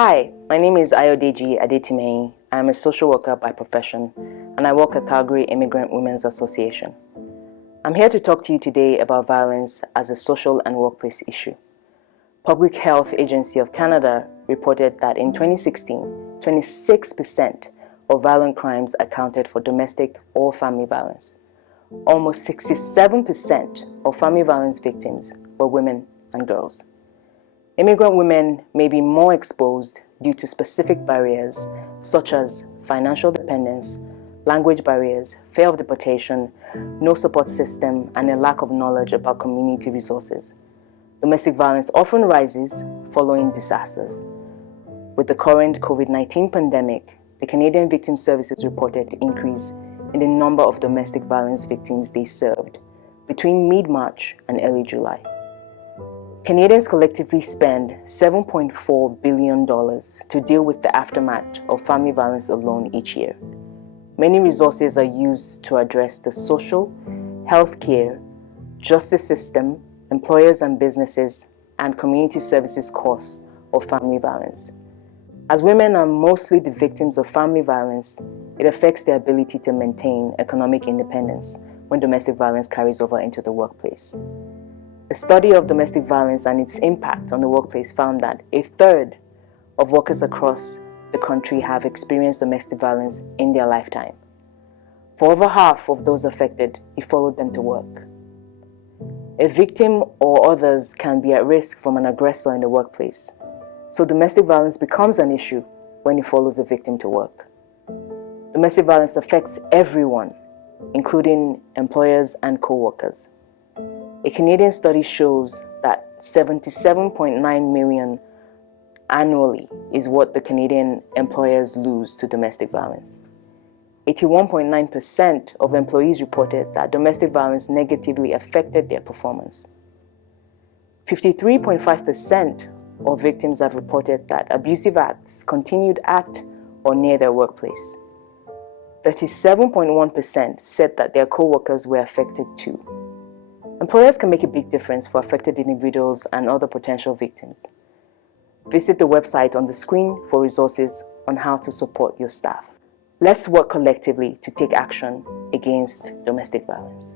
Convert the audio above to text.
Hi, my name is Ayodeji Adetimei. I am a social worker by profession, and I work at Calgary Immigrant Women's Association. I'm here to talk to you today about violence as a social and workplace issue. Public Health Agency of Canada reported that in 2016, 26% of violent crimes accounted for domestic or family violence. Almost 67% of family violence victims were women and girls. Immigrant women may be more exposed due to specific barriers such as financial dependence, language barriers, fear of deportation, no support system, and a lack of knowledge about community resources. Domestic violence often rises following disasters. With the current COVID-19 pandemic, the Canadian Victim Services reported an increase in the number of domestic violence victims they served between mid-March and early July. Canadians collectively spend $7.4 billion to deal with the aftermath of family violence alone each year. Many resources are used to address the social, healthcare, justice system, employers and businesses, and community services costs of family violence. As women are mostly the victims of family violence, it affects their ability to maintain economic independence when domestic violence carries over into the workplace. A study of domestic violence and its impact on the workplace found that a third of workers across the country have experienced domestic violence in their lifetime. For over half of those affected, it followed them to work. A victim or others can be at risk from an aggressor in the workplace, so domestic violence becomes an issue when it follows the victim to work. Domestic violence affects everyone, including employers and co-workers. A Canadian study shows that $77.9 million annually is what the Canadian employers lose to domestic violence. 81.9% of employees reported that domestic violence negatively affected their performance. 53.5% of victims have reported that abusive acts continued at or near their workplace. 37.1% said that their co-workers were affected too. Employers can make a big difference for affected individuals and other potential victims. Visit the website on the screen for resources on how to support your staff. Let's work collectively to take action against domestic violence.